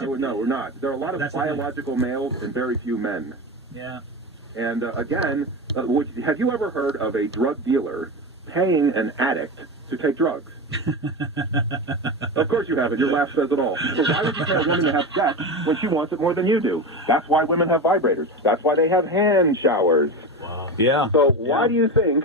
No, we're not. There are a lot of biological males and very few men. Yeah. And again, have you ever heard of a drug dealer paying an addict to take drugs? Of course you haven't. Your laugh says it all. So why would you pay a woman to have sex when she wants it more than you do? That's why women have vibrators. That's why they have hand showers. Wow. Yeah. So why do you think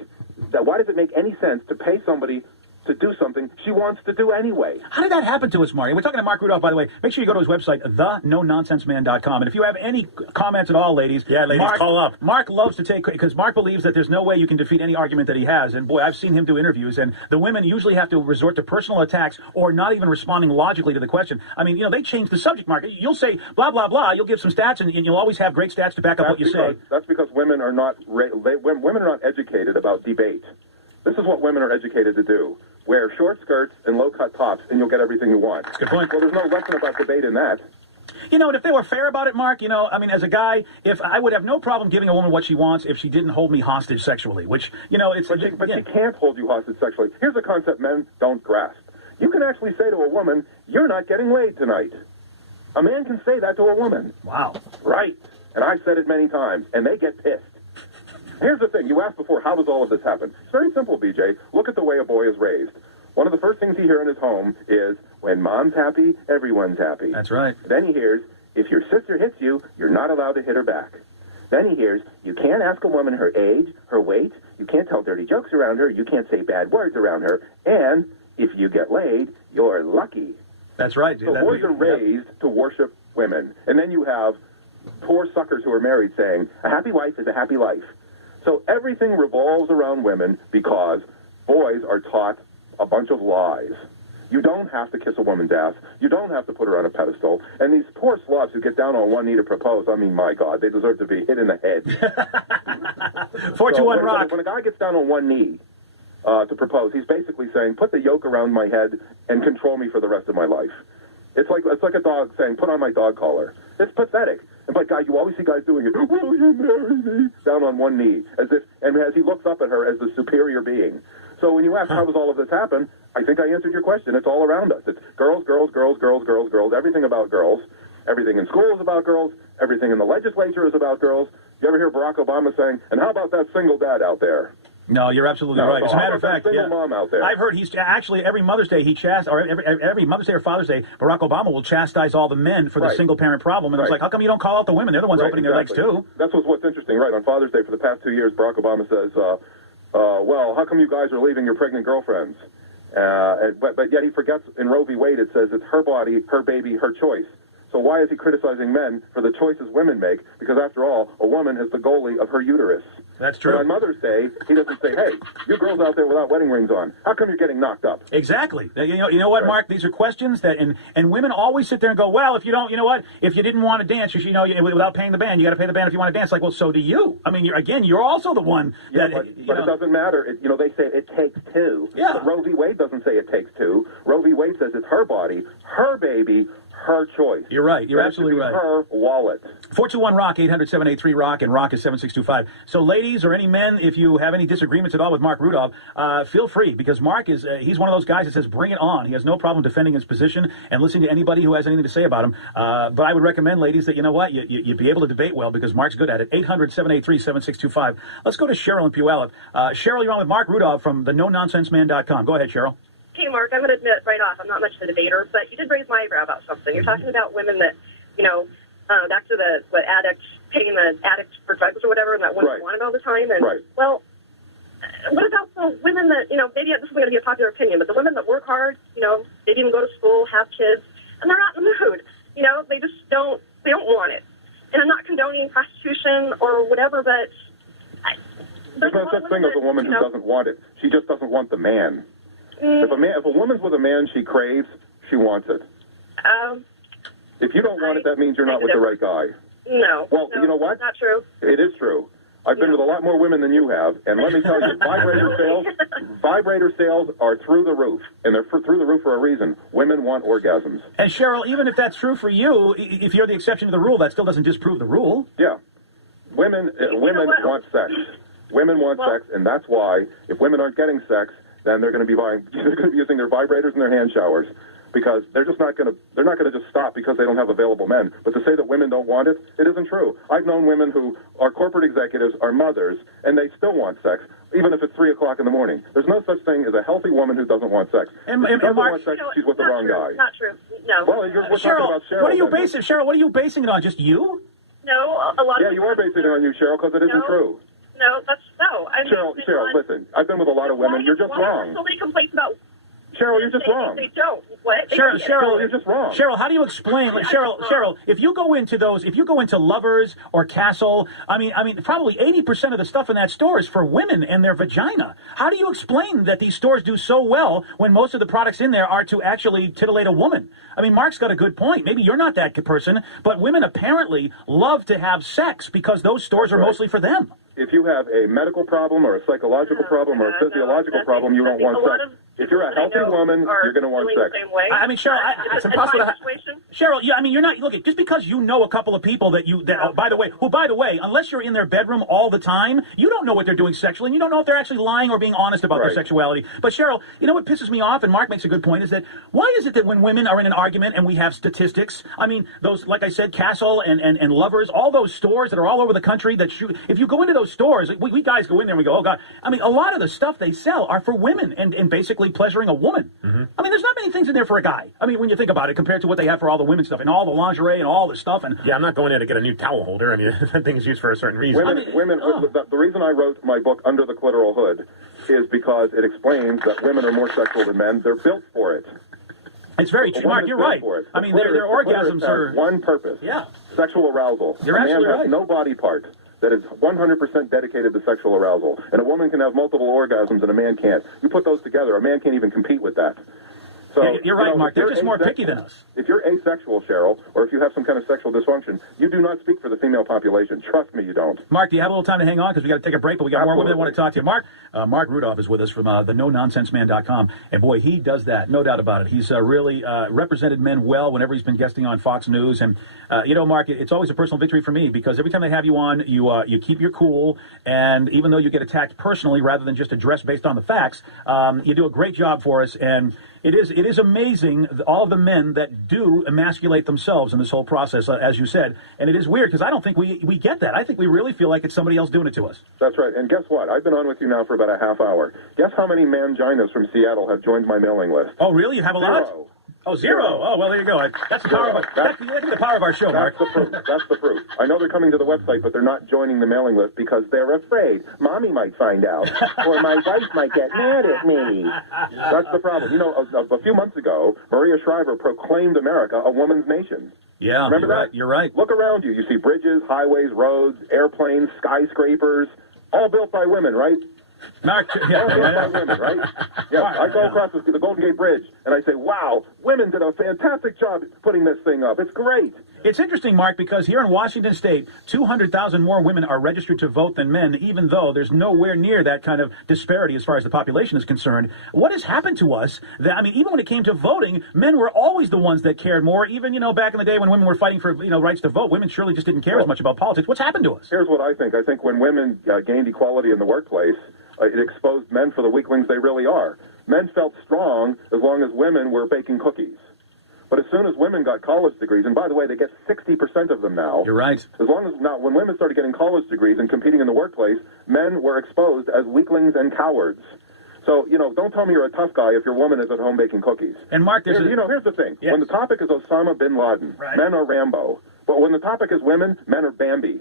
why does it make any sense to pay somebody to do something she wants to do anyway? How did that happen to us, Mark? We're talking to Marc Rudov, by the way. Make sure you go to his website, thenononsenseman.com. And if you have any comments at all, ladies, Mark, call up. Mark loves to take, because Mark believes that there's no way you can defeat any argument that he has. And boy, I've seen him do interviews, and the women usually have to resort to personal attacks or not even responding logically to the question. I mean, they change the subject, Mark. You'll say blah, blah, blah. You'll give some stats, and you'll always have great stats to back up what you say. That's because women are not women are not educated about debate. This is what women are educated to do. Wear short skirts and low-cut tops, and you'll get everything you want. Good point. Well, there's no lesson about debate in that. And if they were fair about it, Mark, I mean, as a guy, if I would have no problem giving a woman what she wants if she didn't hold me hostage sexually, which, it's... But she can't hold you hostage sexually. Here's a concept men don't grasp. You can actually say to a woman, you're not getting laid tonight. A man can say that to a woman. Wow. Right. And I've said it many times, and they get pissed. Here's the thing. You asked before, how does all of this happen? It's very simple, BJ. Look at the way a boy is raised. One of the first things he hears in his home is, when mom's happy, everyone's happy. That's right. Then he hears, if your sister hits you, you're not allowed to hit her back. Then he hears, you can't ask a woman her age, her weight, you can't tell dirty jokes around her, you can't say bad words around her, and if you get laid, you're lucky. That's right. So boys are raised to worship women. And then you have poor suckers who are married saying, a happy wife is a happy life. So everything revolves around women because boys are taught a bunch of lies. You don't have to kiss a woman's ass. You don't have to put her on a pedestal. And these poor sluts who get down on one knee to propose, I mean, my God, they deserve to be hit in the head. 421 Rock. When a guy gets down on one knee to propose, he's basically saying, put the yoke around my head and control me for the rest of my life. It's like a dog saying, put on my dog collar. It's pathetic. But guy, you always see guys doing it. Will you marry me? Down on one knee, as he looks up at her as the superior being. So when you ask how does all of this happen, I think I answered your question. It's all around us. It's girls, girls, girls, girls, girls, girls. Everything about girls. Everything in school is about girls. Everything in the legislature is about girls. You ever hear Barack Obama saying, "And how about that single dad out there?" No, you're absolutely right. As a matter of fact, mom out there. I've heard he's actually every Mother's Day every Mother's Day or Father's Day, Barack Obama will chastise all the men for the single parent problem, and it's like, how come you don't call out the women? They're the ones opening their legs too. That's what's interesting, right? On Father's Day for the past 2 years, Barack Obama says, "Well, how come you guys are leaving your pregnant girlfriends?" But yet he forgets in Roe v. Wade it says it's her body, her baby, her choice. So why is he criticizing men for the choices women make? Because after all, a woman is the goalie of her uterus. That's true. But on Mother's Day, he doesn't say, hey, you girls out there without wedding rings on, how come you're getting knocked up? Exactly. You know what, Mark? These are questions that, and women always sit there and go, well, if you don't, you know what? If you didn't want to dance, without paying the band, you got to pay the band if you want to dance. Like, well, so do you. I mean, you're also the one that... But it doesn't matter. They say it takes two. Yeah. But Roe v. Wade doesn't say it takes two. Roe v. Wade says it's her body, her baby, her choice. You're right. You're absolutely right. Her wallet. 421-ROCK, 800-783-ROCK, and ROCK is 7625. So ladies or any men, if you have any disagreements at all with Marc Rudov, feel free, because Mark he's one of those guys that says bring it on. He has no problem defending his position and listening to anybody who has anything to say about him. But I would recommend, ladies, that you be able to debate well, because Mark's good at it. 800-783-7625. Let's go to Cheryl in Puyallup. Cheryl, you're on with Marc Rudov from the NoNonsenseMan.com. Go ahead, Cheryl. Hey, Mark, I'm going to admit right off, I'm not much of a debater, but you did raise my eyebrow about something. You're talking about women that, back to the addict, paying the addict for drugs or whatever, and that women want it all the time. And, well, what about the women that, maybe this is going to be a popular opinion, but the women that work hard, they didn't go to school, have kids, and they're not in the mood. They just don't want it. And I'm not condoning prostitution or whatever, but... There's no such thing as a woman who doesn't want it. She just doesn't want the man. If a woman's with a man she craves, she wants it. If you don't want it, that means you're not with the right guy. No. Well, you know what? Not true. It is true. I've been with a lot more women than you have, and let me tell you, vibrator sales are through the roof, and they're through the roof for a reason. Women want orgasms. And Cheryl, even if that's true for you, if you're the exception to the rule, that still doesn't disprove the rule. Yeah. Women want sex. Women want sex, and that's why if women aren't getting sex, then they're going to be using their vibrators and their hand showers. because they're not going to just stop because they don't have available men. But to say that women don't want it, it isn't true. I've known women who are corporate executives, are mothers, and they still want sex, even if it's 3 o'clock in the morning. There's no such thing as a healthy woman who doesn't want sex. And doesn't Marc, want sex, she's with the wrong guy. Not true. No. Well, we're talking about Cheryl. What are you basing, Cheryl? What are you basing it on? Just you? No, a lot of. Yeah, you are basing it on you, Cheryl, because it isn't true. No, no. Cheryl, listen. I've been with a lot of women. You're just wrong. So many complaints about. Cheryl, you're just wrong. They don't. What? Cheryl, you're just wrong. Cheryl, how do you explain? Like, Cheryl, if you go into Lovers or Castle, I mean, probably 80% of the stuff in that store is for women and their vagina. How do you explain that these stores do so well when most of the products in there are to actually titillate a woman? I mean, Marc's got a good point. Maybe you're not that person, but women apparently love to have sex because those stores are mostly for them. If you have a medical problem or a psychological problem or a physiological problem, you don't want sex. If you're a healthy woman, you're going to want sex. I mean, Cheryl, it's impossible to Cheryl, I mean, you're not, look, just because you know a couple of people that by the way, unless you're in their bedroom all the time, you don't know what they're doing sexually, and you don't know if they're actually lying or being honest about their sexuality. But Cheryl, you know what pisses me off, and Marc makes a good point, is that why is it that when women are in an argument and we have statistics, I mean, those, like I said, Castle and Lovers, all those stores that are all over the country that if you go into those stores, we guys go in there and we go, oh God, I mean, a lot of the stuff they sell are for women and basically pleasuring a woman. Mm-hmm. I mean, there's not many things in there for a guy. I mean, when you think about it, compared to what they have for all the women stuff and all the lingerie and all the stuff. And yeah, I'm not going there to get a new towel holder. I mean, that thing's used for a certain reason. The reason I wrote my book Under the Clitoral Hood is because it explains that women are more sexual than men. They're built for it. It's very true, Marc. You're right. I mean, their orgasms are one purpose. Yeah, sexual arousal. You're absolutely right. A man has no body part that is 100% dedicated to sexual arousal. And a woman can have multiple orgasms and a man can't. You put those together, a man can't even compete with that. So, yeah, you're right, Marc. They're just more picky than us. If you're asexual, Cheryl, or if you have some kind of sexual dysfunction, you do not speak for the female population. Trust me, you don't. Marc, do you have a little time to hang on? Because we got to take a break, but we got more women that want to talk to you. Marc Rudov is with us from the NoNonsenseMan.com. And boy, he does that, no doubt about it. He's really represented men well whenever he's been guesting on Fox News. And, Marc, it's always a personal victory for me because every time they have you on, you keep your cool. And even though you get attacked personally rather than just addressed based on the facts, you do a great job for us. And it is amazing, all of the men that do emasculate themselves in this whole process, as you said. And it is weird because I don't think we get that. I think we really feel like it's somebody else doing it to us. That's right. And guess what? I've been on with you now for about a half hour. Guess how many manginas from Seattle have joined my mailing list? Oh, really? You have a lot? Zero. Oh, zero. Oh, well, there you go. That's the power that's the power of our show, Marc. That's the proof. That's the proof. I know they're coming to the website, but they're not joining the mailing list because they're afraid. Mommy might find out, or my wife might get mad at me. That's the problem. You know, a few months ago, Maria Shriver proclaimed America a woman's nation. Yeah, remember that? Right. You're right. Look around you. You see bridges, highways, roads, airplanes, skyscrapers, all built by women, right? Marc, all built by women, right? Yeah, I go across the Golden Gate Bridge, and I say, wow, women did a fantastic job putting this thing up. It's great. It's interesting, Marc, because here in Washington State, 200,000 more women are registered to vote than men, even though there's nowhere near that kind of disparity as far as the population is concerned. What has happened to us? Even when it came to voting, men were always the ones that cared more. Even, back in the day when women were fighting for, rights to vote, women surely just didn't care as much about politics. What's happened to us? Here's what I think. I think when women gained equality in the workplace, it exposed men for the weaklings they really are. Men felt strong as long as women were baking cookies. But as soon as women got college degrees, and by the way, they get 60% of them now. You're right. As long as now, when women started getting college degrees and competing in the workplace, men were exposed as weaklings and cowards. So, don't tell me you're a tough guy if your woman is at home baking cookies. And Marc, here's the thing. Yes. When the topic is Osama bin Laden, men are Rambo. But when the topic is women, men are Bambi.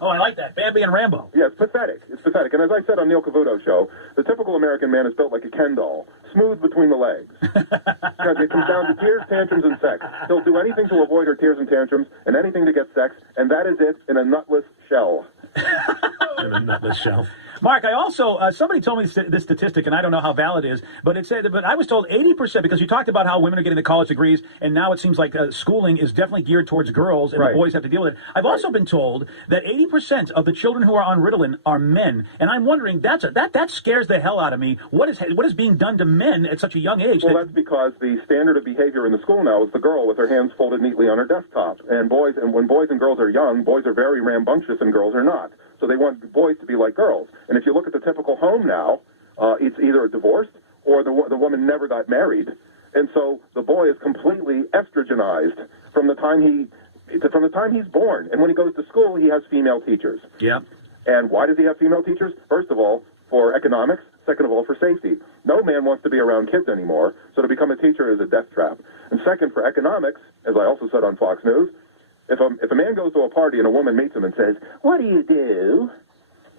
Oh, I like that. Bambi and Rambo. Yeah, it's pathetic. It's pathetic. And as I said on Neil Cavuto's show, the typical American man is built like a Ken doll, smooth between the legs. Because it comes down to tears, tantrums, and sex. He'll do anything to avoid her tears and tantrums and anything to get sex, and that is it in a nutless shell. In a nutless shell. Marc, I also, somebody told me this statistic, and I don't know how valid it is, but I was told 80%, because you talked about how women are getting the college degrees, and now it seems like schooling is definitely geared towards girls, and the boys have to deal with it. I've also been told that 80% of the children who are on Ritalin are men, and I'm wondering, that scares the hell out of me. What is being done to men at such a young age? Well, that's because the standard of behavior in the school now is the girl with her hands folded neatly on her desktop, and when boys and girls are young, boys are very rambunctious and girls are not. So they want boys to be like girls. And if you look at the typical home now, it's either divorced or the woman never got married. And so the boy is completely estrogenized from the time he's born. And when he goes to school, he has female teachers. Yeah. And why does he have female teachers? First of all, for economics. Second of all, for safety. No man wants to be around kids anymore, so to become a teacher is a death trap. And second, for economics, as I also said on Fox News, if a man goes to a party and a woman meets him and says, "What do you do?"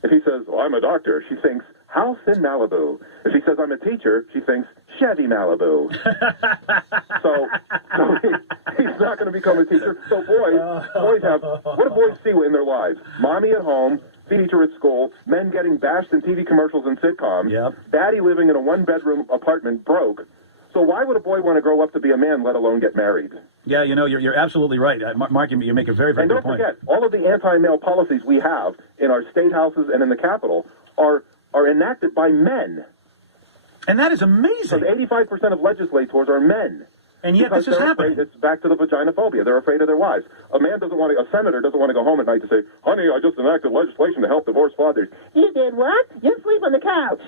If he says, "Well, I'm a doctor," she thinks, "House in Malibu." If he says, "I'm a teacher," she thinks, "Chevy Malibu." so he's not going to become a teacher. So boys have, what do boys see in their lives? Mommy at home, teacher at school, men getting bashed in TV commercials and sitcoms, daddy living in a one-bedroom apartment broke. So why would a boy want to grow up to be a man, let alone get married? Yeah, you know, you're absolutely right. Mark, you make a very, very good point. And don't forget, all of the anti-male policies we have in our state houses and in the Capitol are enacted by men. And that is amazing. So 85% of legislators are men. And yet this is happening. It's back to the vaginophobia. They're afraid of their wives. A senator doesn't want to go home at night to say, "Honey, I just enacted legislation to help divorced fathers." You did what? You sleep on the couch.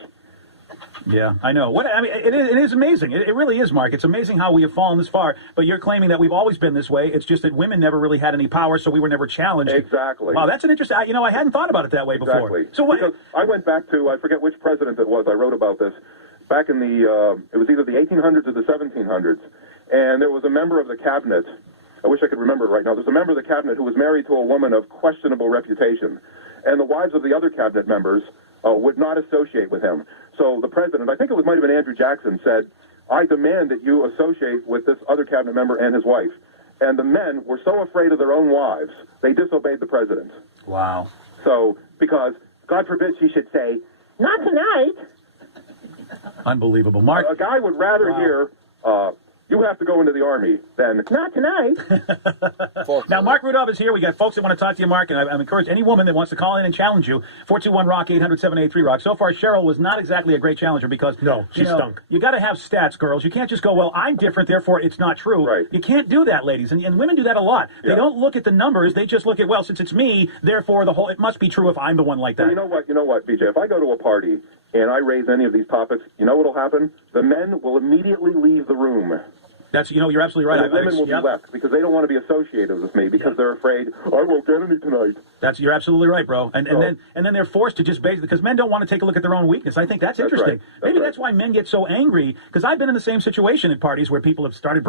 Yeah, I know. It is amazing. It really is, Mark. It's amazing how we have fallen this far. But you're claiming that we've always been this way. It's just that women never really had any power, so we were never challenged. Exactly. Wow, that's an interesting. I hadn't thought about it that way before. Exactly. So what? Because I went back to, I forget which president it was. I wrote about this back in the. It was either the 1800s or the 1700s, and there was a member of the cabinet. I wish I could remember it right now. There's a member of the cabinet who was married to a woman of questionable reputation, and the wives of the other cabinet members would not associate with him. So the president, I think it might have been Andrew Jackson, said, "I demand that you associate with this other cabinet member and his wife." And the men were so afraid of their own wives, they disobeyed the president. Wow. So, because, God forbid she should say, "Not tonight." Unbelievable. Mark. A guy would rather hear, "You have to go into the Army," than, "Not tonight." Now, Marc Rudov is here. We got folks that want to talk to you, Mark, and I'm encouraged any woman that wants to call in and challenge you. 421-ROCK, 800-783-ROCK. So far, Cheryl was not exactly a great challenger because she stunk. You got to have stats, girls. You can't just go, "Well, I'm different, therefore it's not true." Right. You can't do that, ladies, and women do that a lot. They don't look at the numbers. They just look at, well, since it's me, therefore it must be true if I'm the one like that. Well, you know what, BJ? If I go to a party and I raise any of these topics, you know what'll happen? The men will immediately leave the room. That's, you're absolutely right. And the women will be left because they don't want to be associated with me because they're afraid, "I won't get any tonight." You're absolutely right, bro. And then they're forced to just basically, because men don't want to take a look at their own weakness. I think that's interesting. Right. Maybe that's why men get so angry, because I've been in the same situation at parties where people have started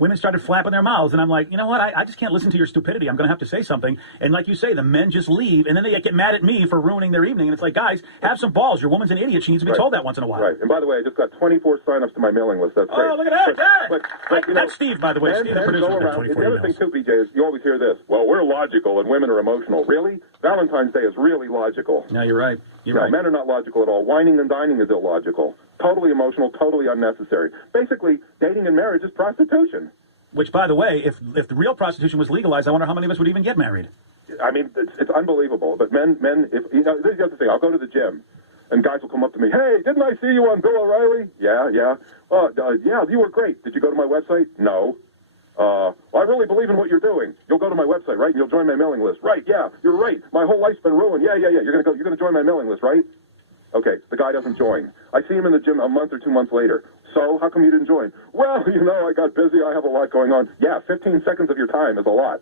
women started flapping their mouths, and I'm like, you know what, I just can't listen to your stupidity. I'm going to have to say something. And like you say, the men just leave, and then they get mad at me for ruining their evening. And it's like, guys, have some balls. Your woman's an idiot. She needs to be told that once in a while. Right. And by the way, I just got 24 sign-ups to my mailing list. That's great. Oh, look at that. But that's Steve, by the way. Steve, the producer. Go around. The other thing, too, BJ, is you always hear this. "Well, we're logical and women are emotional." Really? Valentine's Day is really logical. No, you're right. You're right. Men are not logical at all. Whining and dining is illogical. Totally emotional, totally unnecessary. Basically, dating and marriage is prostitution. Which, by the way, if the real prostitution was legalized, I wonder how many of us would even get married. I mean, it's unbelievable. But men, if this is the other thing. I'll go to the gym, and guys will come up to me, "Hey, didn't I see you on Bill O'Reilly?" "Yeah. Yeah, you were great. Did you go to my website?" "No." "I really believe in what you're doing. You'll go to my website, right? And you'll join my mailing list." "Right, yeah, you're right. My whole life's been ruined." Yeah. You're gonna join my mailing list, right?" Okay, the guy doesn't join. I see him in the gym a month or 2 months later. "So, how come you didn't join?" "Well, I got busy. I have a lot going on." Yeah, 15 seconds of your time is a lot.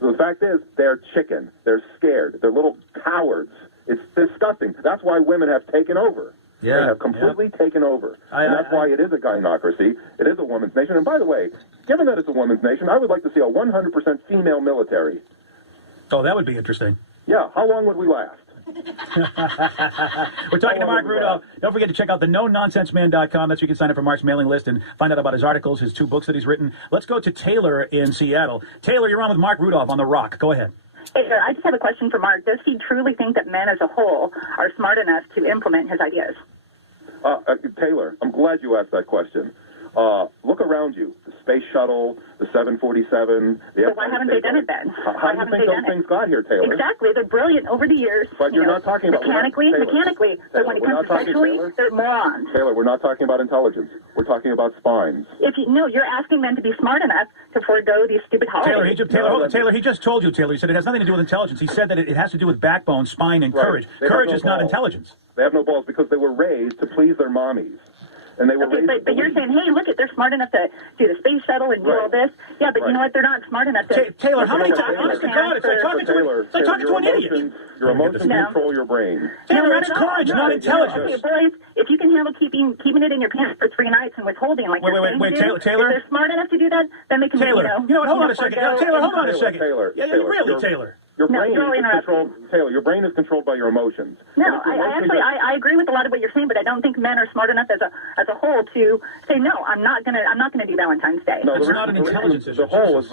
So the fact is, they're chicken. They're scared. They're little cowards. It's disgusting. That's why women have taken over. Yeah, they have completely taken over. And that's why it is a gynocracy. It is a woman's nation. And by the way, given that it's a woman's nation, I would like to see a 100% female military. Oh, that would be interesting. Yeah, how long would we last? We're talking to Marc Rudov. Don't forget to check out the NoNonsenseMan.com. That's where you can sign up for Marc's mailing list and find out about his articles, his 2 books that he's written. Let's go to Taylor in Seattle. Taylor, you're on with Marc Rudov on The Rock. Go ahead. Hey, sir, I just have a question for Marc. Does he truly think that men as a whole are smart enough to implement his ideas? Taylor, I'm glad you asked that question. Look around you. The space shuttle, the 747. So why haven't they done it then? How do you think those things got here, Taylor? Exactly. They're brilliant over the years. But you're not talking about... Mechanically. But when it comes to sexually, they're morons. Taylor, we're not talking about intelligence. We're talking about spines. You're asking men to be smart enough to forego these stupid holidays. Taylor, he just told you, Taylor. He said it has nothing to do with intelligence. He said that it has to do with backbone, spine, and courage. Courage is not intelligence. They have no balls because they were raised to please their mommies. and they were okay, raised. but you're saying, hey, look, they're smart enough to do the space shuttle and do all this. Yeah, but you know what? They're not smart enough to. Taylor, how many times? Honest to God, it's like talking to an idiot. Your emotions control your brain. Taylor, it's courage, not intelligence. Okay, boys, if you can handle keeping it in your pants for 3 nights and withholding, like wait, Taylor. If they're smart enough to do that, then they can. Taylor, you know what? Hold on a second. Taylor, hold on a second. Taylor, really, Taylor. Your brain is controlled, Taylor. Your brain is controlled by your emotions. No, I agree with a lot of what you're saying, but I don't think men are smart enough as a whole to say no. I'm not gonna do Valentine's Day. No, it's not an intelligence issue. The whole is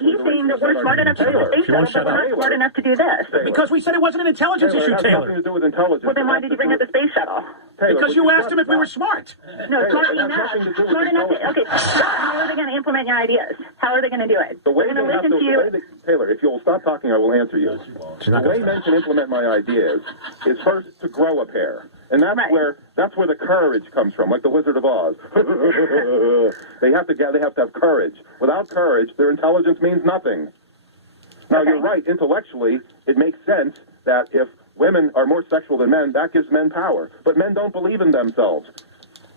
he's saying that we're smart enough to do the space shuttle, but we're not smart enough to do this. Because we said it wasn't an intelligence issue, Taylor. It has nothing to do with intelligence. Well, then why did you bring up the space shuttle? Taylor, because you asked him if we were smart. No, smart enough. Smart enough. Okay, how are they going to implement your ideas? How are they going to do it? The way they have to, Taylor, if you'll stop talking, I will answer you. The way men can implement my ideas is first to grow a pair. And that's where the courage comes from, like the Wizard of Oz. They have to have courage. Without courage, their intelligence means nothing. Now, you're right. Intellectually, it makes sense that if women are more sexual than men, that gives men power. But men don't believe in themselves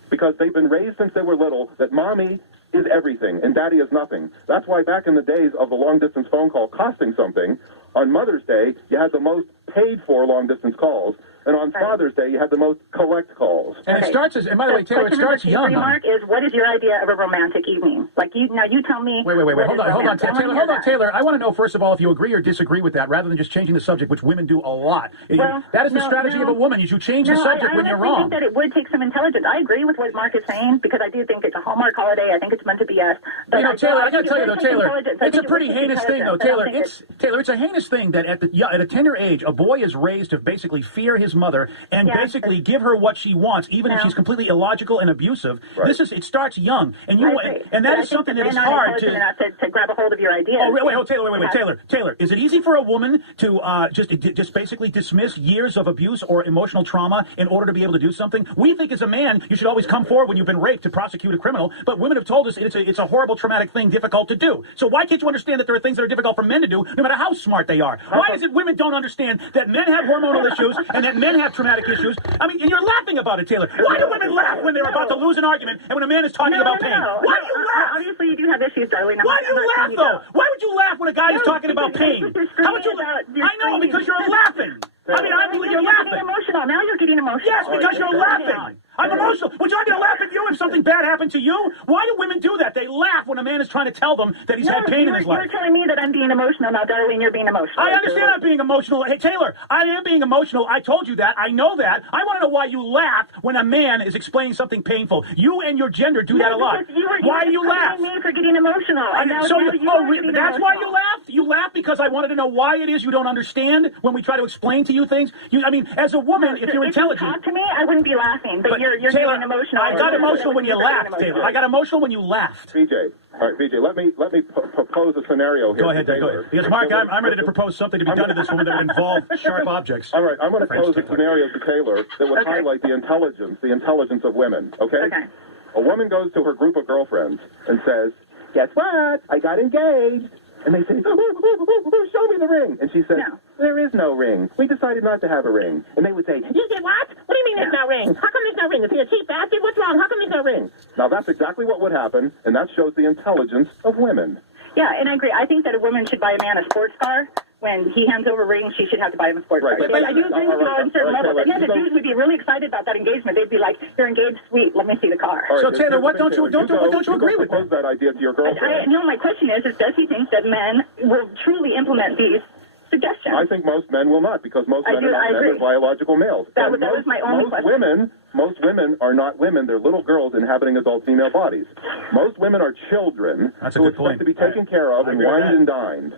because they've been raised since they were little that mommy is everything and daddy is nothing. That's why back in the days of the long-distance phone call costing something, on Mother's Day, you had the most paid-for long-distance calls. And on Father's Day, you had the most collect calls. And it starts and by the way, Taylor, it starts young. Mark, is what is your idea of a romantic evening? Like, you tell me. Wait, hold on, Taylor. I want to know, first of all, if you agree or disagree with that, rather than just changing the subject, which women do a lot. Well, that is the strategy of a woman. You should change the subject when you're wrong. I think that it would take some intelligence. I agree with what Mark is saying, because I do think it's a Hallmark holiday. I think it's meant to be us. But Taylor, I got to tell you, though, Taylor, it's a pretty heinous thing, though, Taylor. It's a heinous thing that at a tender age, a boy is raised to basically fear his mother and basically give her what she wants, even if she's completely illogical and abusive. Right. It starts young, and that is something that is hard to grab a hold of your ideas. Oh, wait, Taylor, is it easy for a woman to just basically dismiss years of abuse or emotional trauma in order to be able to do something? We think as a man, you should always come forward when you've been raped to prosecute a criminal, but women have told us it's a horrible, traumatic thing, difficult to do. So why can't you understand that there are things that are difficult for men to do, no matter how smart they are? Why is it women don't understand that men have hormonal issues and that men have traumatic issues? I mean, and you're laughing about it, Taylor. Why do women laugh when they're about to lose an argument and when a man is talking about pain? Why do you laugh? Obviously, you do have issues, darling. Why do you laugh, though? Why would you laugh when a guy is talking about pain? How would you laugh? I know, because you're laughing. I mean, you're laughing. Emotional. Now you're getting emotional. Yes, because you're laughing. I'm emotional. Would you like me to laugh at you if something bad happened to you? Why do women do that? They laugh when a man is trying to tell them that he's had pain in his life. You're telling me that I'm being emotional now, darling. You're being emotional. I understand I'm being emotional. Hey, Taylor, I am being emotional. I told you that. I know that. I want to know why you laugh when a man is explaining something painful. You and your gender do that a lot. Why do you laugh? Me for getting emotional. That's why you laughed? You laughed because I wanted to know why it is you don't understand when we try to explain to you things? As a woman, if you're intelligent... If you talk to me, I wouldn't be laughing, but you're Taylor, getting emotional. I got emotional when you laughed, Taylor. I got emotional when you laughed. BJ, all right, BJ, let me propose a scenario here. Go ahead. Because, Mark, I'm ready to propose something to be done to this woman that would involve sharp objects. All right, I'm going to pose a scenario to Taylor that would highlight the intelligence of women, okay? A woman goes to her group of girlfriends and says, guess what? I got engaged. And they say, show me the ring. And she says, there is no ring. We decided not to have a ring. And they would say, you did what? What do you mean there's no ring? How come there's no ring? Is he a cheap bastard? What's wrong? How come there's no ring? Now, that's exactly what would happen, and that shows the intelligence of women. Yeah, and I agree. I think that a woman should buy a man a sports car. When he hands over rings, she should have to buy him a sports car. I do agree with you on certain levels. And then the dudes would be really excited about that engagement. They'd be like, "You're engaged, sweet. Let me see the car." So Taylor, what don't you agree with? Propose that idea to your girlfriend. My question is does he think that men will truly implement these suggestions? I think most men will not, because most men are biological males. That was my only question. Most women are not women. They're little girls inhabiting adult female bodies. Most women are children who expect to be taken care of and wined and dined.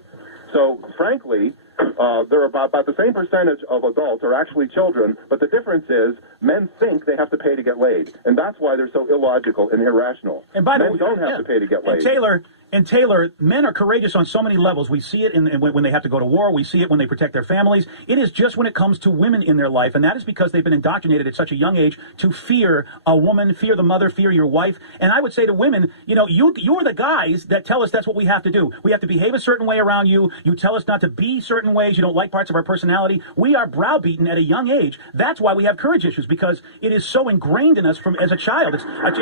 So, frankly, there are about the same percentage of adults are actually children, but the difference is men think they have to pay to get laid, and that's why they're so illogical and irrational. And by the way, men don't have to pay to get laid. Taylor, And Taylor, men are courageous on so many levels. We see it when they have to go to war. We see it when they protect their families. It is just when it comes to women in their life, and that is because they've been indoctrinated at such a young age to fear a woman, fear the mother, fear your wife. And I would say to women, you know, you're the guys that tell us that's what we have to do. We have to behave a certain way around you. You tell us not to be certain ways. You don't like parts of our personality. We are browbeaten at a young age. That's why we have courage issues, because it is so ingrained in us from as a child.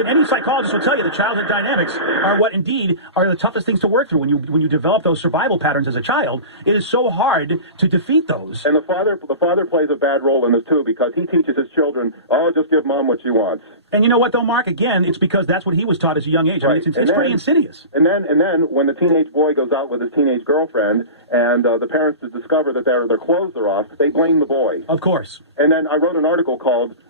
Any psychologist will tell you the childhood dynamics are what indeed are the toughest things to work through. When you develop those survival patterns as a child, it is so hard to defeat those. And the father plays a bad role in this too, because he teaches his children, oh, just give mom what she wants. And you know what, though, Mark? Again, it's because that's what he was taught as a young age. Right. I mean, it's pretty insidious. And then when the teenage boy goes out with his teenage girlfriend and the parents discover that their clothes are off, they blame the boy. Of course. And then I wrote an article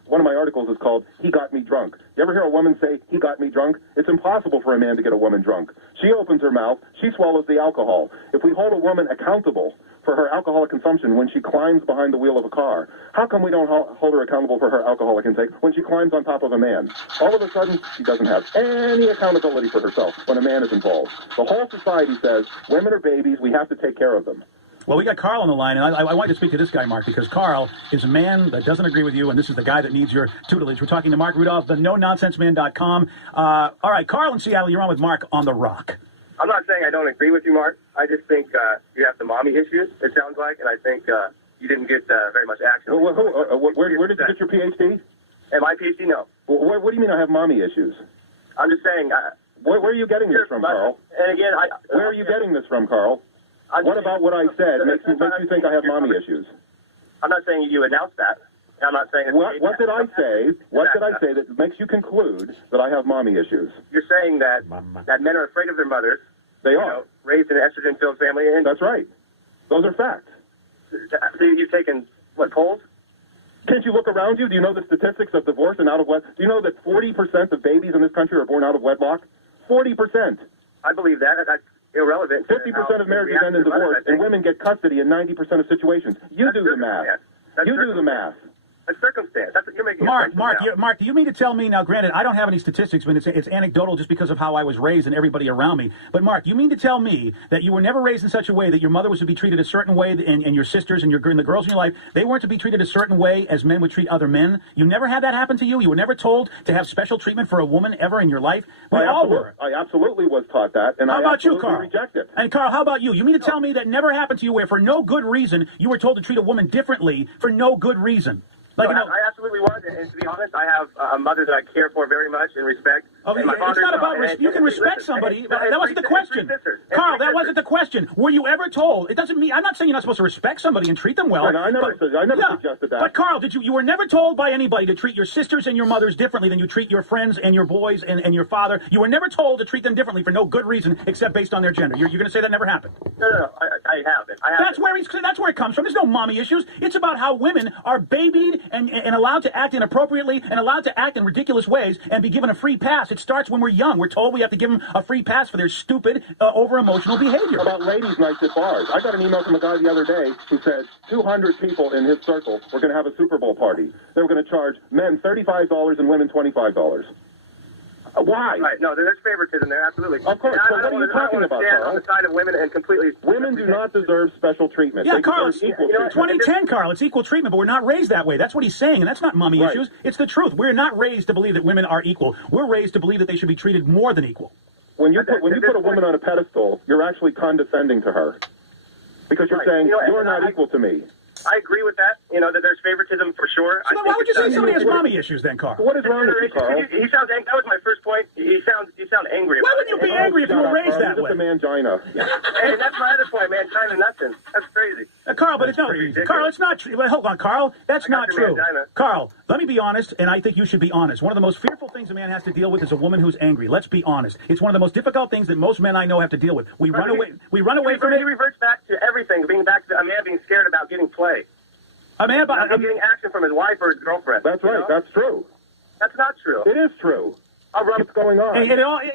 one of my articles is called, He Got Me Drunk. You ever hear a woman say, he got me drunk? It's impossible for a man to get a woman drunk. She opens her mouth, she swallows the alcohol. If we hold a woman accountable for her alcoholic consumption when she climbs behind the wheel of a car, how come we don't hold her accountable for her alcoholic intake when she climbs on top of a man? All of a sudden, she doesn't have any accountability for herself when a man is involved. The whole society says, women are babies, we have to take care of them. Well, we got Carl on the line, and I wanted to speak to this guy, Mark, because Carl is a man that doesn't agree with you, and this is the guy that needs your tutelage. We're talking to Marc Rudov, the NoNonsenseMan.com. All right, Carl in Seattle, you're on with Mark on The Rock. I'm not saying I don't agree with you, Mark. I just think you have some mommy issues, it sounds like, and I think you didn't get very much action. Well, where did you get your PhD? And my PhD, no. What do you mean I have mommy issues? I'm just saying... where are you getting this from, Carl? And again, where are you getting this from, Carl? What about what I said makes you think I have mommy issues? I'm not saying you announced that. I'm not saying... What did I say? What did I say that makes you conclude that I have mommy issues? You're saying that men are afraid of their mothers. They are. Raised in an estrogen-filled family. And that's right. Those are facts. So you've taken, polls? Can't you look around you? Do you know the statistics of divorce and out of wedlock? Do you know that 40% of babies in this country are born out of wedlock? 40%. I believe that. That's irrelevant. 50% of marriages end in divorce, and women get custody in 90% of situations. You do the math. You do the math. A circumstance. That's what you're making. Mark, do you mean to tell me now? Granted, I don't have any statistics, but it's anecdotal just because of how I was raised and everybody around me. But Mark, you mean to tell me that you were never raised in such a way that your mother was to be treated a certain way, and your sisters and the girls in your life, they weren't to be treated a certain way as men would treat other men? You never had that happen to you? You were never told to have special treatment for a woman ever in your life? We all were. I absolutely was taught that, and how I about you, absolutely Carl? reject it. And Carl, how about you? You mean to tell me that never happened to you where for no good reason you were told to treat a woman differently for no good reason? Like, I absolutely was, and to be honest, I have a mother that I care for very much and respect. Okay, it's not about respect. You can respect somebody. That wasn't the question. Carl, that wasn't the question. Were you ever told? It doesn't mean, I'm not saying you're not supposed to respect somebody and treat them well. Right, I never suggested that. But Carl, you were never told by anybody to treat your sisters and your mothers differently than you treat your friends and your boys and your father. You were never told to treat them differently for no good reason except based on their gender. You're going to say that never happened? No, I haven't. That's where it comes from. There's no mommy issues. It's about how women are babied and allowed to act inappropriately and allowed to act in ridiculous ways and be given a free pass. It starts when we're young. We're told we have to give them a free pass for their stupid, over-emotional behavior. About ladies' nights at bars. I got an email from a guy the other day who said 200 people in his circle were going to have a Super Bowl party. They were going to charge men $35 and women $25. Why? Right. No, there's favoritism there, absolutely. Of course. So what are you talking about, Carl? On the side of women and completely... Women do not deserve special treatment. Yeah, they Carl, it's 2010, Carl. It's equal treatment, but we're not raised that way. That's what he's saying, and that's not mommy issues. It's the truth. We're not raised to believe that women are equal. We're raised to believe that they should be treated more than equal. When you put a woman on a pedestal, you're actually condescending to her. Because you're saying, you're not equal to me. I agree with that, that there's favoritism for sure. So why would you say somebody has mommy issues then, Carl? What is wrong with you, Carl? He sounds angry. That was my first point. You sound angry. Why wouldn't you be angry if you were raised that way? Just a mangina. And that's my other point, mangina nothing. That's crazy. Carl, but it's not Carl, it's not true. Hold on, Carl. That's not true. Carl, let me be honest, and I think you should be honest. One of the most fearful things a man has to deal with is a woman who's angry. Let's be honest. It's one of the most difficult things that most men I know have to deal with. We run away from it. He reverts back to everything, being back to a man being scared about getting play. I'm getting action from his wife or his girlfriend. That's right. That's true. That's not true. It is true. what's going on.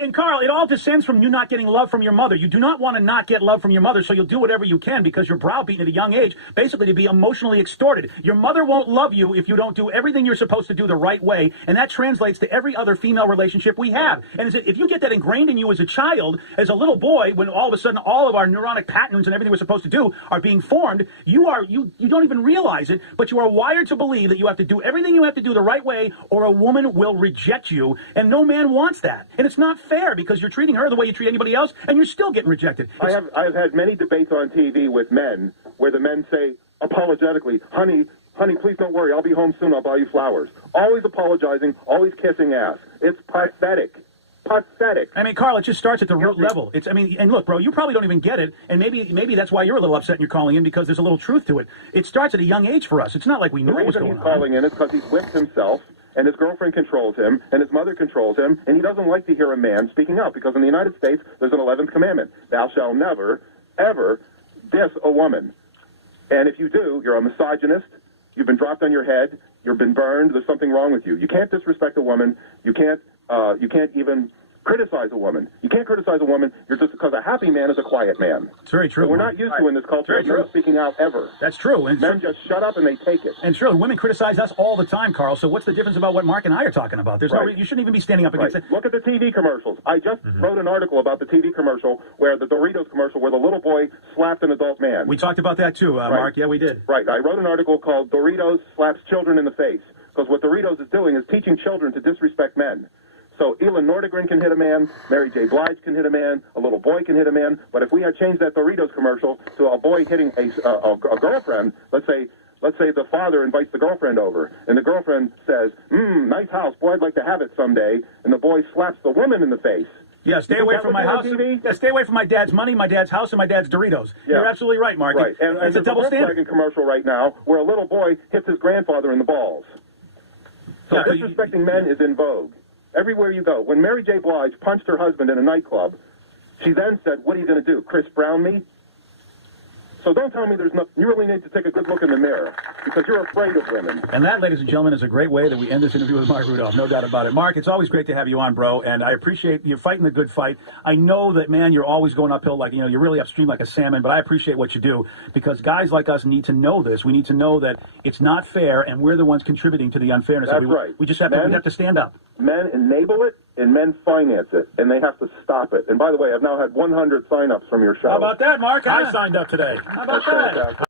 And Carl, it all descends from you not getting love from your mother. You do not want to not get love from your mother, so you'll do whatever you can because you're browbeaten at a young age, basically to be emotionally extorted. Your mother won't love you if you don't do everything you're supposed to do the right way, and that translates to every other female relationship we have. And if you get that ingrained in you as a child, as a little boy, when all of a sudden all of our neuronic patterns and everything we're supposed to do are being formed, you don't even realize it, but you are wired to believe that you have to do everything you have to do the right way, or a woman will reject you, and no man wants that. And it's not fair because you're treating her the way you treat anybody else, and you're still getting rejected. I've had many debates on TV with men where the men say apologetically, honey, please don't worry, I'll be home soon, I'll buy you flowers. Always apologizing, always kissing ass. It's pathetic. Pathetic. I mean, Carl, it just starts at the root level. And look, bro, you probably don't even get it, and maybe that's why you're a little upset and you're calling in, because there's a little truth to it. It starts at a young age for us. It's not like we knew what was going on. The reason he's calling in is because he's whipped himself, and his girlfriend controls him, and his mother controls him, and he doesn't like to hear a man speaking up, because in the United States, there's an 11th commandment. Thou shalt never, ever diss a woman. And if you do, you're a misogynist, you've been dropped on your head, you've been burned, there's something wrong with you. You can't disrespect a woman, you can't even criticize a woman. You can't criticize a woman. You're just because a happy man is a quiet man. It's very true. So we're not used to in this culture of men speaking out ever. That's true. And men just shut up and they take it. And true, women criticize us all the time, Carl. So what's the difference about what Mark and I are talking about? There's no. You shouldn't even be standing up against it. Look at the TV commercials. I just wrote an article about the TV commercial where the Doritos commercial where the little boy slapped an adult man. We talked about that too, Mark. Yeah, we did. Right. I wrote an article called Doritos Slaps Children in the Face, because what Doritos is doing is teaching children to disrespect men. So Elin Nordegren can hit a man, Mary J. Blige can hit a man, a little boy can hit a man. But if we had changed that Doritos commercial to a boy hitting a girlfriend, let's say the father invites the girlfriend over, and the girlfriend says, nice house, boy, I'd like to have it someday, and the boy slaps the woman in the face. Yeah, stay away from my house. Yeah, stay away from my dad's money, my dad's house, and my dad's Doritos. Yeah. You're absolutely right, Mark. Right, and it's a double standard. There's a commercial right now where a little boy hits his grandfather in the balls. So disrespecting men is in vogue. Everywhere you go. When Mary J. Blige punched her husband in a nightclub, she then said, what are you going to do, Chris Brown me? So don't tell me there's nothing. You really need to take a good look in the mirror, because you're afraid of women. And that, ladies and gentlemen, is a great way that we end this interview with Marc Rudov. No doubt about it. Marc, it's always great to have you on, bro, and I appreciate you fighting the good fight. I know that, man, you're always going uphill, like, you're really upstream like a salmon, but I appreciate what you do, because guys like us need to know this. We need to know that it's not fair, and we're the ones contributing to the unfairness. That's right. We just have to stand up. Men enable it, and men finance it, and they have to stop it. And by the way, I've now had 100 sign-ups from your show. How about that, Marc? I signed up today. How about that?